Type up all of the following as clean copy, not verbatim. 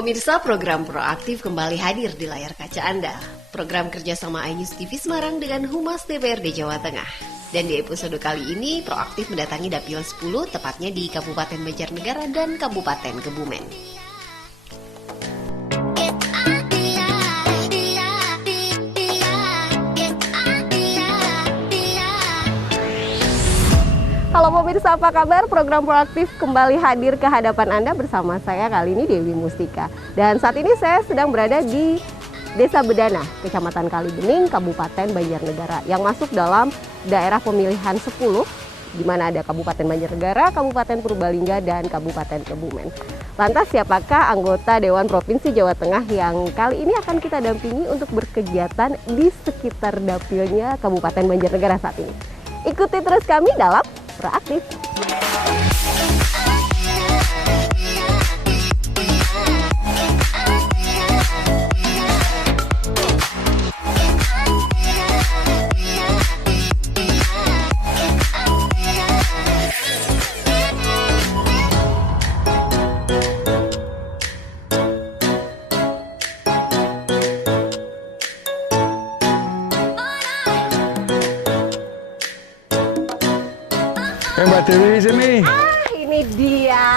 Pemirsa, program Proaktif kembali hadir di layar kaca Anda. Program kerjasama iNews TV Semarang dengan Humas DPRD Jawa Tengah. Dan di episode kali ini, Proaktif mendatangi Dapil 10, tepatnya di Kabupaten Banjarnegara dan Kabupaten Kebumen. Halo pemirsa, apa kabar? Program Proaktif kembali hadir ke hadapan Anda bersama saya kali ini Dewi Mustika. Dan saat ini saya sedang berada di Desa Bedana, Kecamatan Kalibening, Kabupaten Banjarnegara yang masuk dalam daerah pemilihan 10 di mana ada Kabupaten Banjarnegara, Kabupaten Purbalingga, dan Kabupaten Kebumen. Lantas siapakah anggota Dewan Provinsi Jawa Tengah yang kali ini akan kita dampingi untuk berkegiatan di sekitar dapilnya Kabupaten Banjarnegara saat ini? Ikuti terus kami dalam Proaktif. Mbak Dewi sini. Ini dia.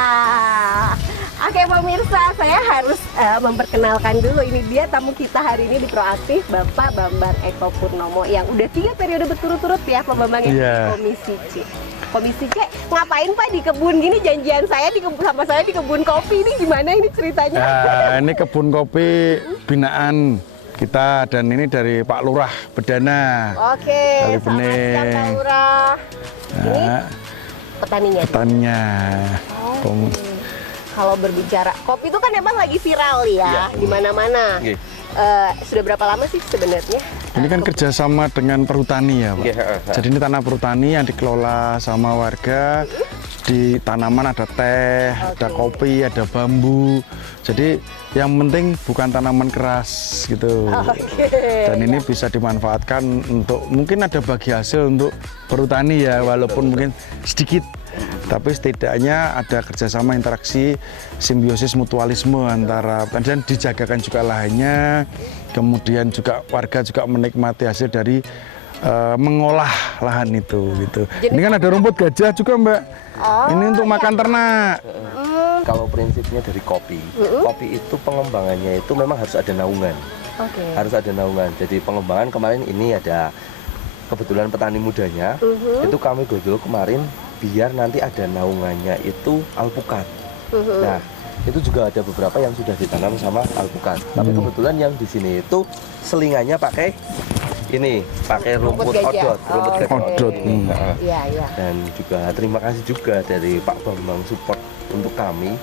Oke pemirsa, saya harus memperkenalkan dulu. Ini dia tamu kita hari ini di Proaktif, Bapak Bambang Eko Purnomo yang udah 3 periode berturut-turut ya Pak Bambang di Komisi C. Komisi C, ngapain Pak di kebun gini? Janjian saya sama saya di kebun kopi, ini gimana ini ceritanya? Ini kebun kopi binaan kita dan ini dari Pak Lurah Bedana. Oke, Kalibening. selamat siang Pak Lurah. Ini petaninya. Kalau berbicara kopi itu kan emang lagi viral ya, di mana-mana. Sudah berapa lama sih sebenarnya? Ini kan kerjasama dengan perhutani ya Pak. Jadi ini tanah perhutani yang dikelola sama warga. Di tanaman ada teh, ada kopi, ada bambu. Jadi yang penting bukan tanaman keras gitu. Dan ini bisa dimanfaatkan untuk mungkin ada bagi hasil untuk perhutani ya, walaupun mungkin sedikit. Tapi setidaknya ada kerjasama, interaksi, simbiosis mutualisme antara dan dijagakan juga lahannya. Kemudian juga warga juga menikmati hasil dari mengolah lahan itu gitu. Jadi, ini kan ada rumput gajah juga Mbak. Ini untuk makan ternak. Kalau prinsipnya dari kopi, kopi itu pengembangannya itu memang harus ada naungan. Harus ada naungan. Jadi pengembangan kemarin ini ada kebetulan petani mudanya, itu kami godol kemarin biar nanti ada naungannya itu alpukat. Nah, itu juga ada beberapa yang sudah ditanam sama alpukat. Tapi kebetulan yang di sini itu selingannya pakai ini, pakai rumput odot, rumput odot. Dan juga terima kasih juga dari Pak Bambang support untuk kami,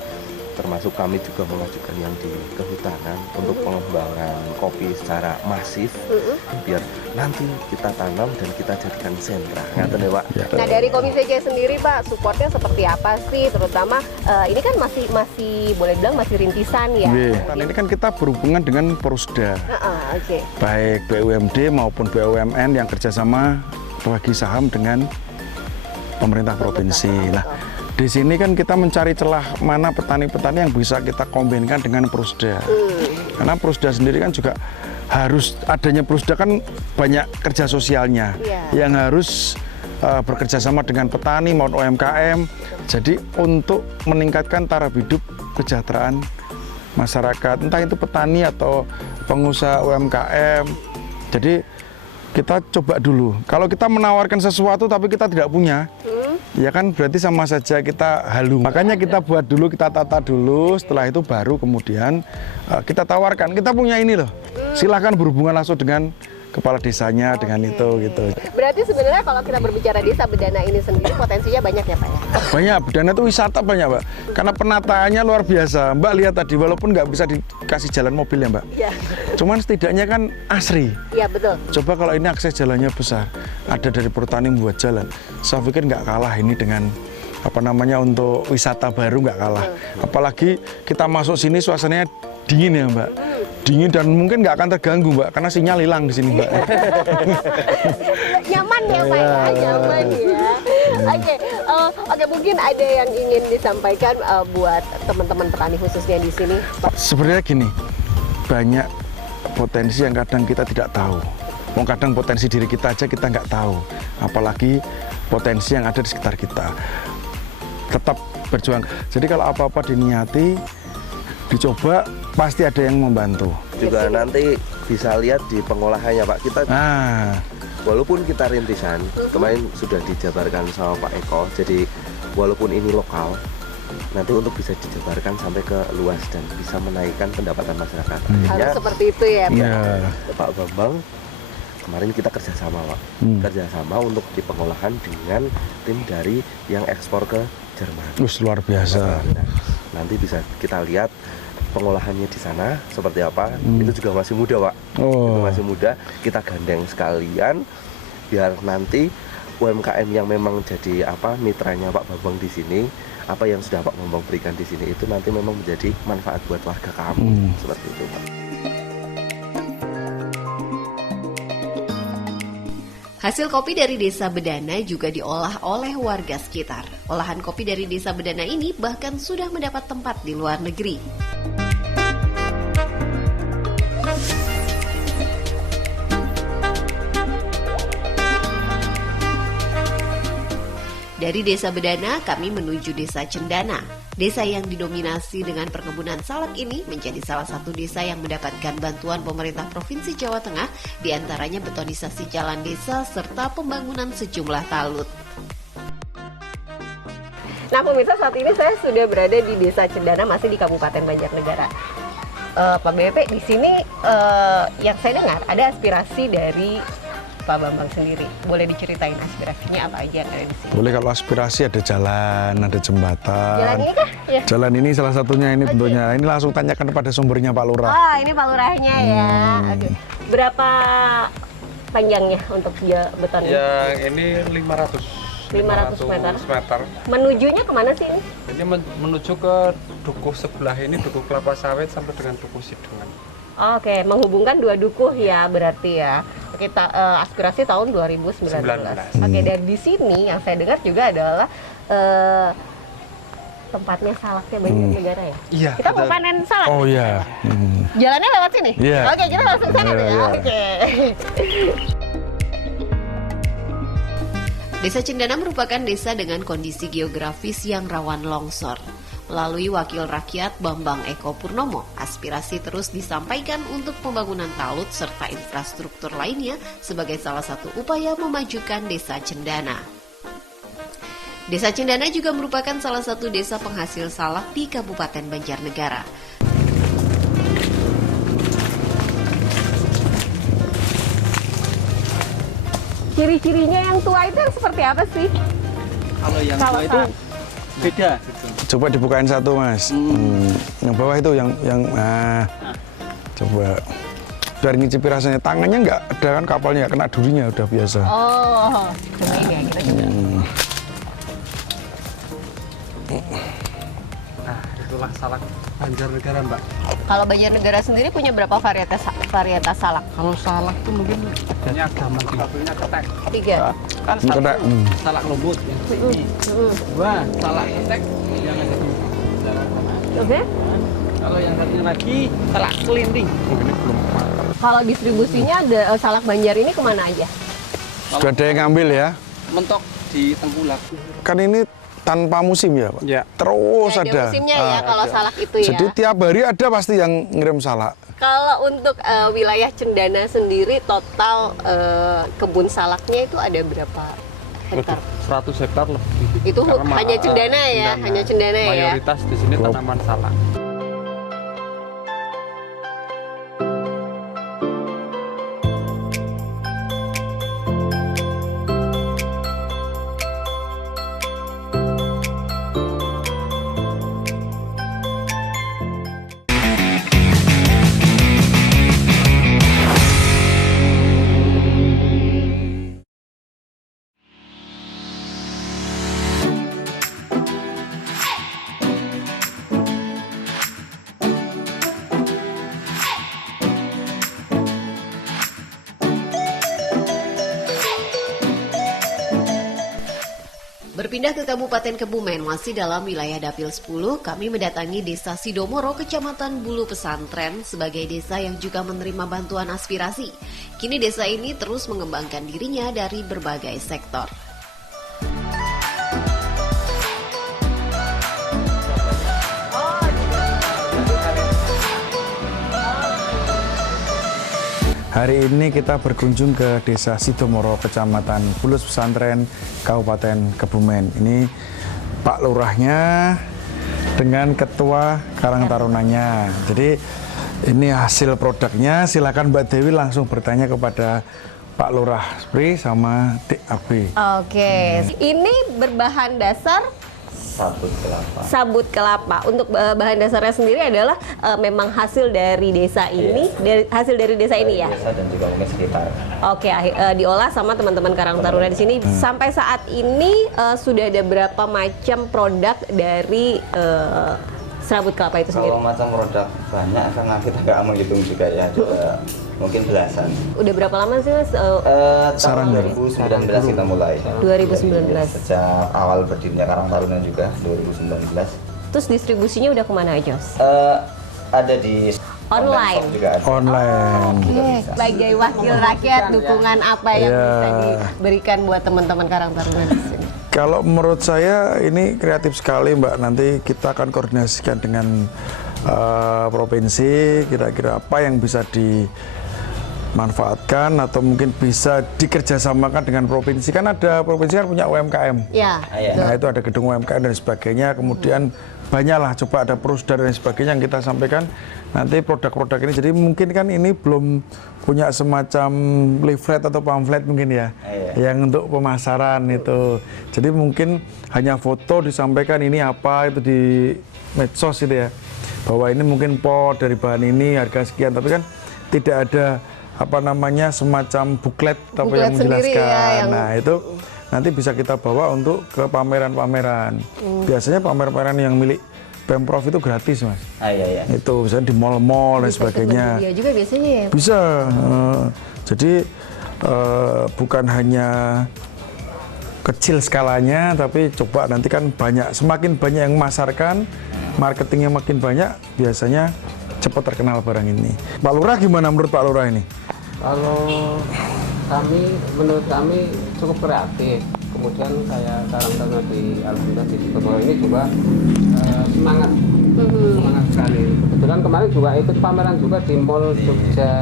termasuk kami juga mengajukan yang di kehutanan untuk pengembangan kopi secara masif, biar nanti kita tanam dan kita jadikan sentra. Ngaten ya Pak. Nah dari Komisi C sendiri Pak, supportnya seperti apa sih? Terutama ini kan masih boleh bilang masih rintisan ya. Ini kan kita berhubungan dengan Porusda, baik BUMD maupun BUMN yang kerjasama bagi saham dengan pemerintah provinsi. Nah, di sini kan kita mencari celah mana petani-petani yang bisa kita kombinkan dengan Porusda. Karena Porusda sendiri kan juga harus adanya Porusda kan banyak kerja sosialnya yang harus bekerja sama dengan petani maupun UMKM. Jadi untuk meningkatkan taraf hidup kesejahteraan masyarakat, entah itu petani atau pengusaha UMKM. Jadi kita coba dulu. Kalau kita menawarkan sesuatu tapi kita tidak punya, ya kan berarti sama saja kita halu. Makanya kita buat dulu, kita tata dulu, setelah itu baru kemudian kita tawarkan. Kita punya ini loh, silahkan berhubungan langsung dengan kepala desanya dengan itu gitu. Berarti sebenarnya kalau kita berbicara Desa Bedana ini sendiri potensinya banyak ya Pak ya? Banyak, Bedana itu wisata banyak Mbak. Karena penataannya luar biasa. Mbak lihat tadi walaupun nggak bisa dikasih jalan mobil ya Mbak. Iya. Cuman setidaknya kan asri. Iya betul. Coba kalau ini akses jalannya besar, ada dari perhutani membuat jalan. Saya pikir nggak kalah ini dengan untuk wisata baru nggak kalah. Apalagi kita masuk sini suasananya dingin ya Mbak. Dingin dan mungkin nggak akan terganggu Mbak, karena sinyal hilang di sini Mbak. Nyaman ya Pak ya, nyaman ya. Oke, mungkin ada yang ingin disampaikan buat teman-teman petani khususnya di sini. Sebenarnya gini, banyak potensi yang kadang kita tidak tahu. Kadang potensi diri kita aja kita nggak tahu, apalagi potensi yang ada di sekitar kita. Tetap berjuang. Jadi kalau apa-apa diniati, dicoba, pasti ada yang membantu. Juga nanti bisa lihat di pengolahannya Pak. Kita walaupun kita rintisan, kemarin sudah dijabarkan sama Pak Eko. Jadi walaupun ini lokal, nanti untuk bisa dijabarkan sampai ke luas dan bisa menaikkan pendapatan masyarakat. Harus seperti itu ya, Pak Bambang. Kemarin kita kerjasama Pak, kerjasama untuk di pengolahan dengan tim dari yang ekspor ke Jerman. Luar biasa. Nah, nanti bisa kita lihat pengolahannya di sana seperti apa. Itu juga masih muda Pak, itu masih muda. Kita gandeng sekalian biar nanti UMKM yang memang jadi mitranya Pak Bambang di sini, apa yang sudah Pak Bambang berikan di sini itu nanti memang menjadi manfaat buat warga kampung seperti itu Pak. Hasil kopi dari Desa Bedana juga diolah oleh warga sekitar. Olahan kopi dari Desa Bedana ini bahkan sudah mendapat tempat di luar negeri. Dari Desa Bedana, kami menuju Desa Cendana. Desa yang didominasi dengan perkebunan salak ini menjadi salah satu desa yang mendapatkan bantuan pemerintah Provinsi Jawa Tengah, diantaranya betonisasi jalan desa serta pembangunan sejumlah talut. Nah pemirsa, saat ini saya sudah berada di Desa Cendana, masih di Kabupaten Banjarnegara. Pak BP, di sini yang saya dengar ada aspirasi dari Pak Bambang sendiri. Boleh diceritain aspirasinya apa aja yang ada di sini? Boleh. Kalau aspirasi ada jalan, ada jembatan. Jalan ini kah? Ya. Jalan ini salah satunya ini bentuknya. Ini langsung tanyakan kepada sumbernya Pak Lurah. Oh, ini Pak Lurahnya ya. Oke. Berapa panjangnya untuk beton ini? Yang ini 500 meter. Menujunya kemana sih ini? Ini menuju ke dukuh sebelah ini, dukuh kelapa sawit sampai dengan dukuh Sidungan. Oke, menghubungkan dua dukuh ya berarti ya. Kita aspirasi tahun 2019. Oke, dan di sini yang saya dengar juga adalah tempatnya salaknya Banjarnegara ya. Iya. Kita mau panen salak. Oh iya. Jalannya lewat sini. Iya. Oke, kita langsung sana ya. Oke. Desa Cendana merupakan desa dengan kondisi geografis yang rawan longsor. Melalui Wakil Rakyat Bambang Eko Purnomo, aspirasi terus disampaikan untuk pembangunan talut serta infrastruktur lainnya sebagai salah satu upaya memajukan Desa Cendana. Desa Cendana juga merupakan salah satu desa penghasil salak di Kabupaten Banjarnegara. Ciri-cirinya yang tua itu seperti apa sih? Kalau yang tua itu beda. Coba dibukain satu Mas. Yang bawah itu yang coba biar ngicipi rasanya. Tangannya nggak ada kan, kapalnya nggak kena durinya, udah biasa. Oh, ini ya kita juga. Nah, itulah salak Banjarnegara, Mbak. Kalau Banjarnegara sendiri punya berapa varietas salak? Kalau salak tuh mungkin ini ada satunya ketek. 3. Kan salak lembut ya. Ini. 2 salak ketek yang ada di Oke. Kalau yang satunya lagi salak kelinting. Ini belum matang. Kalau distribusinya ada salak Banjar ini kemana aja? Sudah ada yang ngambil ya? Mentok di Tengkulak. Kan ini tanpa musim ya Pak? Ya. Terus Ya, ada. musimnya ya kalau salak itu ya. Jadi tiap hari ada pasti yang ngirim salak. Kalau untuk wilayah Cendana sendiri total kebun salaknya itu ada berapa hektar? 100 hektar lebih. Itu Karena hanya Cendana ya, hanya Cendana ya. Mayoritas di sini tanaman salak. Berpindah ke Kabupaten Kebumen, masih dalam wilayah Dapil 10, kami mendatangi Desa Sidomoro, Kecamatan Bulu Pesantren, sebagai desa yang juga menerima bantuan aspirasi. Kini desa ini terus mengembangkan dirinya dari berbagai sektor. Hari ini kita berkunjung ke Desa Sidomoro, Kecamatan Bulus Pesantren, Kabupaten Kebumen. Ini Pak Lurahnya dengan Ketua Karang Tarunanya. Jadi ini hasil produknya. Silakan Mbak Dewi langsung bertanya kepada Pak Lurah Spri sama DAB. Oke, ini berbahan dasar Sabut kelapa. sabut kelapa. Untuk bahan dasarnya sendiri adalah memang hasil dari desa ini, hasil dari desa ini ya. Desa dan juga mungkin sekitar. Oke, diolah sama teman-teman Karang Taruna di sini. Sampai saat ini sudah ada berapa macam produk dari serabut kelapa itu sendiri? Kalau macam produk banyak karena kita nggak menghitung juga ya, ada mungkin belasan. Udah berapa lama sih Mas? Tahun 2019 kita mulai. 2019. Sejak awal berdirinya Karang Taruna juga 2019. Terus distribusinya udah kemana aja Mas? Ada di Online. shop juga ada. Online. Oke, sebagai wakil rakyat, dukungan apa yang bisa diberikan buat teman-teman Karang Taruna di sini? Kalau menurut saya ini kreatif sekali Mbak. Nanti kita akan koordinasikan dengan provinsi, kira-kira apa yang bisa dimanfaatkan atau mungkin bisa dikerjasamakan dengan provinsi. Kan ada provinsi kan punya UMKM. Ya. Nah itu ada gedung UMKM dan sebagainya. Kemudian banyaklah coba ada Prusda dan sebagainya yang kita sampaikan nanti produk-produk ini. Jadi mungkin kan ini belum punya semacam leaflet atau pamflet mungkin ya, yang untuk pemasaran itu. Jadi mungkin hanya foto disampaikan ini apa itu di medsos itu ya, bahwa ini mungkin pot dari bahan ini harga sekian, tapi kan tidak ada apa namanya semacam buklet atau yang menjelaskan. Ya, Nah itu nanti bisa kita bawa untuk ke pameran-pameran. Biasanya pameran-pameran yang milik Pemprov itu gratis Mas. Iya. Itu misalnya di mall-mall dan sebagainya. Iya juga biasanya ya. Bisa. Jadi bukan hanya kecil skalanya, tapi coba nanti kan banyak, semakin banyak yang memasarkan, marketingnya makin banyak, biasanya cepat terkenal barang ini. Pak Lurah gimana menurut Pak Lurah ini? Kalau menurut kami cukup kreatif. Kemudian kayak Karang Taruna di Alhamdulillah di Sidomoro ini juga semangat sekali. Kebetulan kemarin juga ikut pameran juga di Mall Jogja,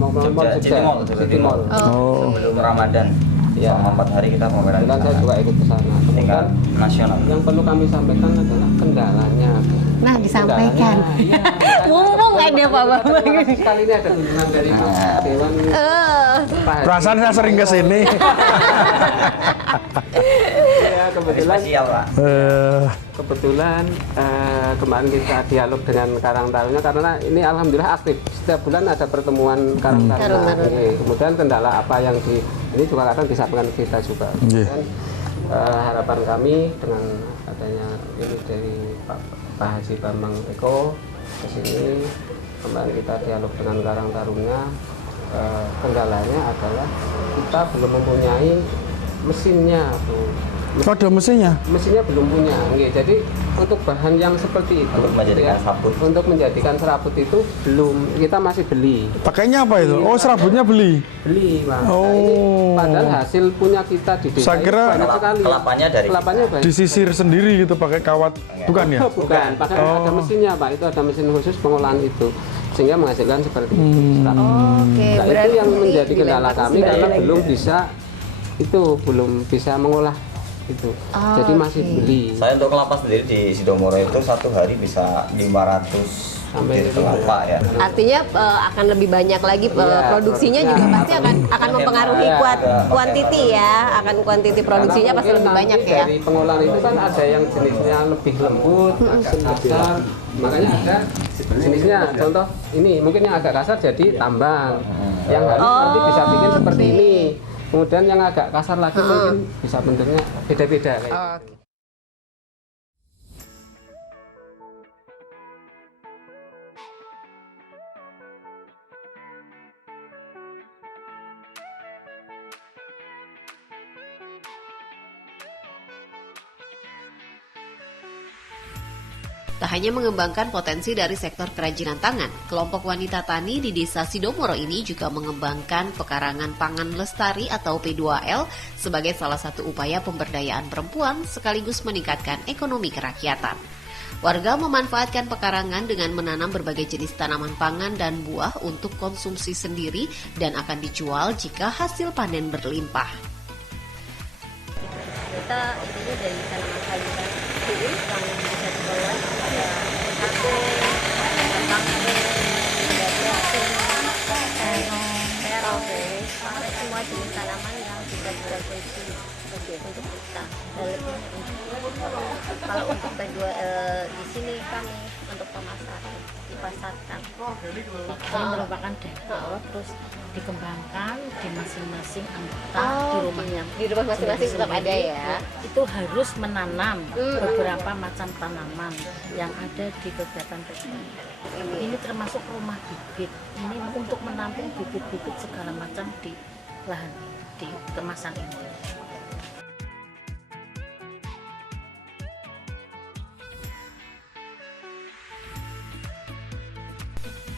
Mall Jogja, City Mall. Sebelum Ramadan. Ya, 4 hari kita pameran. Kebetulan saya juga ikut ke sana. Kemudian nasional. yang perlu kami sampaikan adalah kendalanya. Nah, disampaikan. Mumpung ada Pak Bambang. Kali ini ada kunjungan dari Dewan. Perasaan saya sering ke sini. Ya, kebetulan. Spesial, Pak. Kebetulan kemarin kita dialog dengan Karang Taruna karena ini alhamdulillah aktif. Setiap bulan ada pertemuan Karang Taruna. Kemudian kendala apa yang ini juga kadang disampaikan kita juga. Kemudian harapan kami dengan adanya ini dari Pak Haji Bambang Eko ke sini, kemarin kita dialog dengan Karang Taruna. Kendalanya adalah kita belum mempunyai mesinnya, Bu. Ada mesinnya? Mesinnya belum punya. Jadi untuk bahan yang seperti itu Untuk menjadikan sabut. Untuk menjadikan serabut itu belum, kita masih beli. Pakainya apa itu? Oh, serabutnya beli. Beli, Pak. Oh. Nah, ini padahal hasil punya kita di desa Saya kira banyak sekali. Kelapanya dari Kelapanya banyak. Disisir sendiri gitu pakai kawat. Bukan ya? Bukan, pakai ada mesinnya, Pak. Itu ada mesin khusus pengolahan itu. Sehingga menghasilkan seperti itu. Serabut. Oke, Nah, itu yang menjadi kendala kami karena belum bisa mengolah itu. Jadi masih beli. Saya untuk kelapa sendiri di Sidomoro itu 1 hari bisa 500 Sampai butir kelapa ya. Artinya akan lebih banyak lagi produksinya juga pasti akan mempengaruhi kuantiti ya, akan kuantiti produksinya pasti lebih banyak ya. Dari pengolahan itu kan ada yang jenisnya lebih lembut, agak kasar, makanya ada jenisnya. Contoh ini mungkin yang agak kasar jadi tambang, yang halus nanti bisa bikin seperti ini. Kemudian yang agak kasar lagi mungkin bisa bentuknya beda-beda kayak. Tak hanya mengembangkan potensi dari sektor kerajinan tangan, kelompok wanita tani di Desa Sidomoro ini juga mengembangkan pekarangan pangan lestari atau P2L sebagai salah satu upaya pemberdayaan perempuan sekaligus meningkatkan ekonomi kerakyatan. Warga memanfaatkan pekarangan dengan menanam berbagai jenis tanaman pangan dan buah untuk konsumsi sendiri dan akan dijual jika hasil panen berlimpah. Kita intinya dari tanaman sayuran yang bisa dibawa ada cabe, terong, sampai semua jenis tanaman yang bisa dikonsumsi untuk kita. Kalau untuk di sini kami untuk pemasaran dipasarkan. Ini merupakan dapur terus dikembangkan di masing-masing anggota di rumahnya. Di rumah masing-masing tetap ada ya. Itu harus menanam beberapa macam tanaman yang ada di kegiatan PKI. Ini termasuk rumah bibit. Ini untuk menampung bibit-bibit segala macam di lahan di kemasan ini.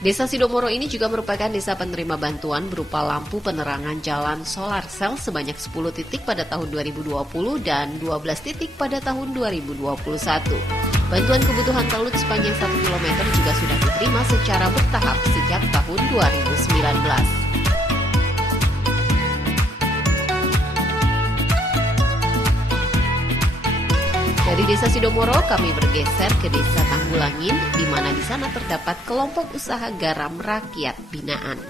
Desa Sidomoro ini juga merupakan desa penerima bantuan berupa lampu penerangan jalan solar cell sebanyak 10 titik pada tahun 2020 dan 12 titik pada tahun 2021. Bantuan kebutuhan talut sepanjang 1 km juga sudah diterima secara bertahap sejak tahun 2019. Dari Desa Sidomoro kami bergeser ke Desa Tanggulangin, di mana di sana terdapat kelompok usaha garam rakyat binaan.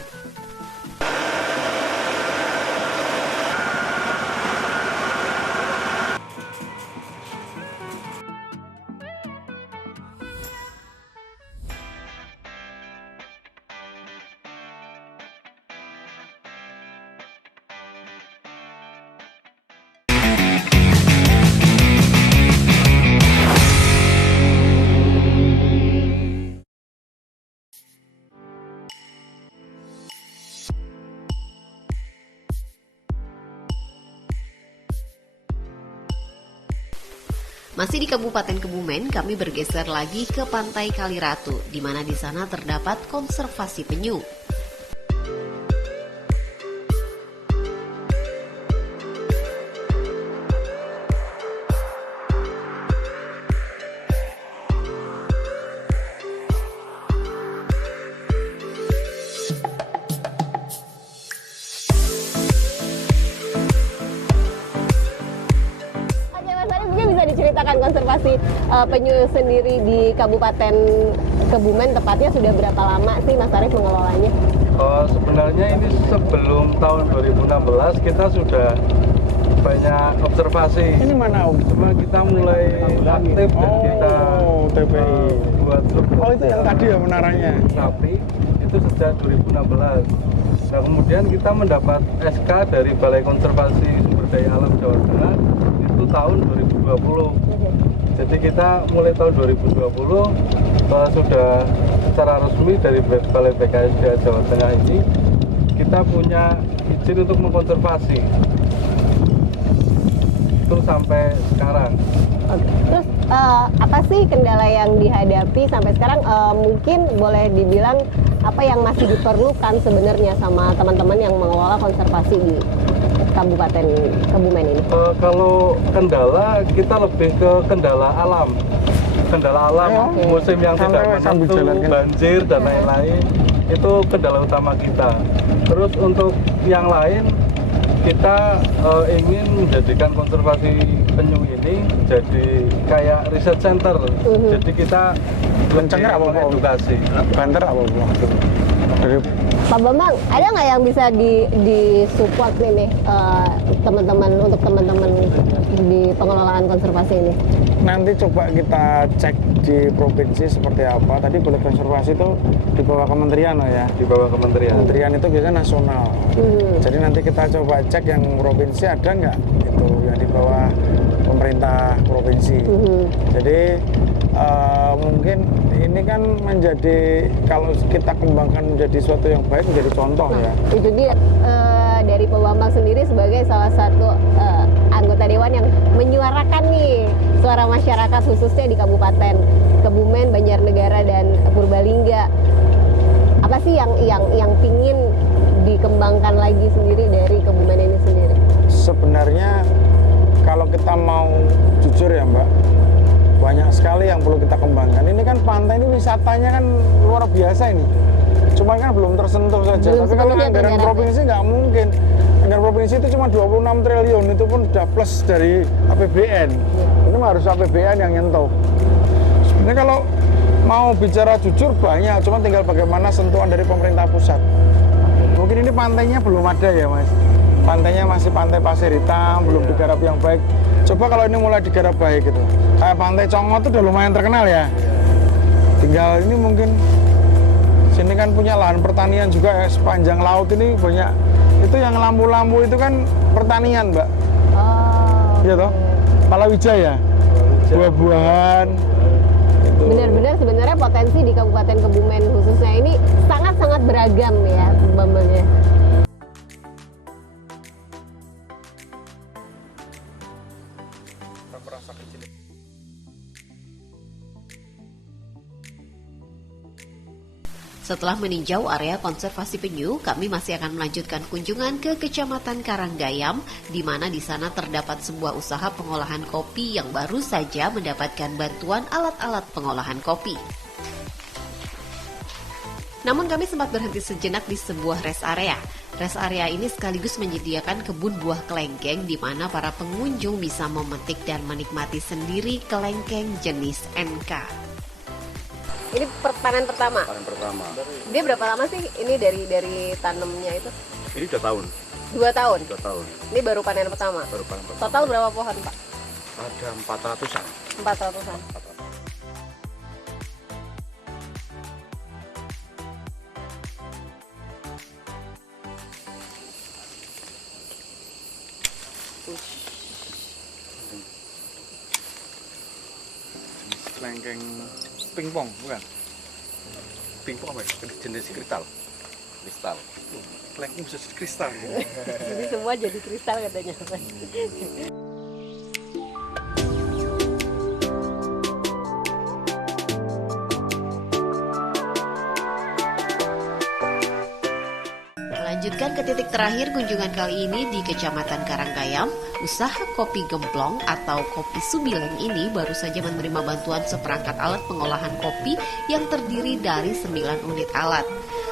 Masih di Kabupaten Kebumen, kami bergeser lagi ke Pantai Kaliratu, di mana di sana terdapat konservasi penyu. Diceritakan konservasi penyu sendiri di Kabupaten Kebumen tepatnya sudah berapa lama sih Mas Arief mengelolanya? Sebenarnya ini sebelum tahun 2016 kita sudah banyak observasi. Ini mana Om? Cuma kita mulai aktif dan kita TPI buat grup. Oh itu yang tadi ya menaranya. Tapi itu sejak 2016. Nah kemudian kita mendapat SK dari Balai Konservasi Sumber Daya Alam Jawa Tengah itu tahun 2020. Jadi kita mulai tahun 2020 sudah secara resmi dari Balai BKSDA Jawa Tengah ini kita punya izin untuk mengkonservasi. Itu sampai sekarang. Terus apa sih kendala yang dihadapi sampai sekarang? Mungkin boleh dibilang apa yang masih diperlukan sebenarnya sama teman-teman yang mengelola konservasi di Kabupaten Kebumen ini? Kalau kendala, kita lebih ke kendala alam. Kendala alam, musim yang tidak menentu, banjir dan lain-lain, itu kendala utama kita. Terus untuk yang lain, kita ingin menjadikan konservasi penyu ini jadi kayak riset center. Jadi kita Lencengnya apa edukasi. Banter apa dari Pak Bambang, ada nggak yang bisa disupport nih teman-teman untuk teman-teman di pengelolaan konservasi ini? Nanti coba kita cek di provinsi seperti apa. Tadi Balai Konservasi itu di bawah kementerian loh ya. Di bawah kementerian. Kementerian itu biasanya nasional. Jadi nanti kita coba cek yang provinsi ada nggak itu yang di bawah pemerintah provinsi. Jadi mungkin ini kan menjadi kalau kita kembangkan menjadi suatu yang baik menjadi contoh ya. Itu dia dari Pak Bambang sendiri sebagai salah satu anggota anggota dewan yang menyuarakan nih suara masyarakat khususnya di Kabupaten Kebumen, Banjarnegara dan Purbalingga. Apa sih yang pingin dikembangkan lagi sendiri dari Kebumen ini sendiri? Sebenarnya kalau kita mau jujur ya Mbak, banyak sekali yang perlu kita kembangkan. Ini kan pantai ini wisatanya kan luar biasa ini. Cuma kan belum tersentuh saja. Tapi kalau anggaran provinsi nggak mungkin. Anggaran provinsi itu cuma 26 triliun, itu pun sudah plus dari APBN. Ini harus APBN yang nyentuh. Sebenarnya kalau mau bicara jujur banyak, cuma tinggal bagaimana sentuhan dari pemerintah pusat. Mungkin ini pantainya belum ada ya Mas. Pantainya masih pantai pasir hitam, belum digarap yang baik. Coba kalau ini mulai digarap baik gitu. Kayak pantai Congo itu udah lumayan terkenal ya. Tinggal ini mungkin sini kan punya lahan pertanian juga ya, sepanjang laut ini banyak. Itu yang lampu-lampu itu kan pertanian Mbak. Oh. Iya toh? Palawija ya. Buah-buahan. Benar-benar sebenarnya potensi di Kabupaten Kebumen khususnya ini sangat-sangat beragam ya Bambangnya. Setelah meninjau area konservasi penyu, kami masih akan melanjutkan kunjungan ke Kecamatan Karanggayam, di mana di sana terdapat sebuah usaha pengolahan kopi yang baru saja mendapatkan bantuan alat-alat pengolahan kopi. Namun kami sempat berhenti sejenak di sebuah rest area. Rest area ini sekaligus menyediakan kebun buah kelengkeng di mana para pengunjung bisa memetik dan menikmati sendiri kelengkeng jenis NK. Ini panen pertama? Panen pertama. Dia berapa lama sih ini dari tanamnya itu? Ini 2 tahun. 2 tahun? 2 tahun. Ini baru panen pertama? Baru panen pertama. Total berapa pohon Pak? Ada 400-an. 400-an. Kelengkeng pingpong bukan? Pingpong apa? Jenis kristal. Kristal. Kelengkeng bisa jadi kristal. Jadi semua jadi kristal katanya. Lanjutkan ke titik terakhir kunjungan kali ini di Kecamatan Karanggayam. Usaha kopi gemplong atau kopi subileng ini baru saja menerima bantuan seperangkat alat pengolahan kopi yang terdiri dari 9 unit alat.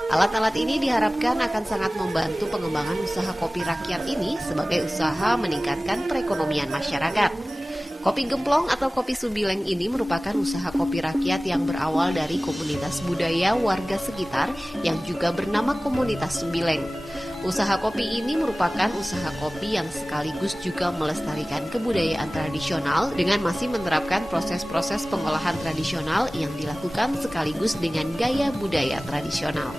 Alat-alat ini diharapkan akan sangat membantu pengembangan usaha kopi rakyat ini sebagai usaha meningkatkan perekonomian masyarakat. Kopi gemplong atau kopi subileng ini merupakan usaha kopi rakyat yang berawal dari komunitas budaya warga sekitar yang juga bernama Komunitas Subileng. Usaha kopi ini merupakan usaha kopi yang sekaligus juga melestarikan kebudayaan tradisional dengan masih menerapkan proses-proses pengolahan tradisional yang dilakukan sekaligus dengan gaya budaya tradisional.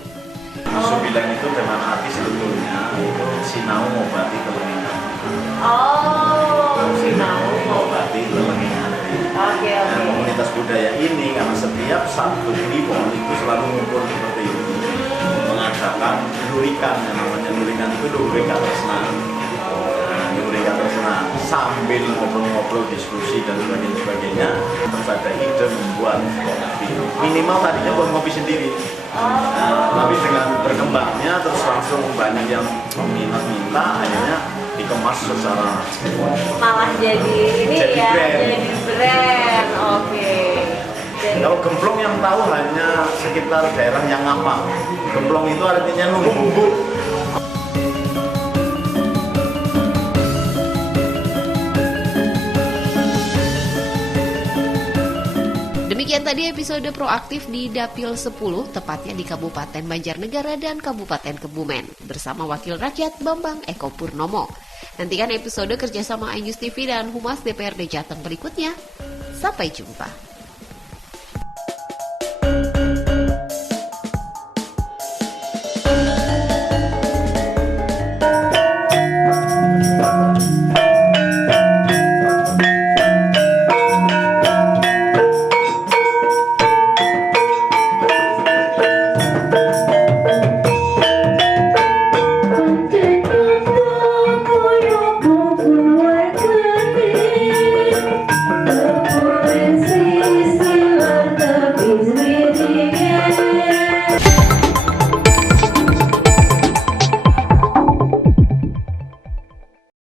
Subileng itu dengan arti sebetulnya itu sinau mengobati kelengingan. Sinau mengobati kelengingan. Dan komunitas budaya ini karena setiap Sabtu Kliwon itu selalu ngumpul seperti ini, mengadakan lurikan, yang namanya lurikan itu lurika tresna. Lurika tresna sambil ngobrol-ngobrol, diskusi dan sebagainya, terus ada ide membuat kopi. Minimal tadinya buat kopi sendiri. Tapi dengan berkembangnya terus langsung banyak yang minta, akhirnya dikemas secara malah jadi ini jadi ya, brand. jadi brand. Oke. Kalau gemplong yang tahu hanya sekitar daerah yang ngapa. Gemplong itu artinya numbuk. Demikian tadi episode proaktif di Dapil 10, tepatnya di Kabupaten Banjarnegara dan Kabupaten Kebumen, bersama Wakil Rakyat Bambang Eko Purnomo. Nantikan episode kerjasama iNews TV dan Humas DPRD Jateng berikutnya. Sampai jumpa.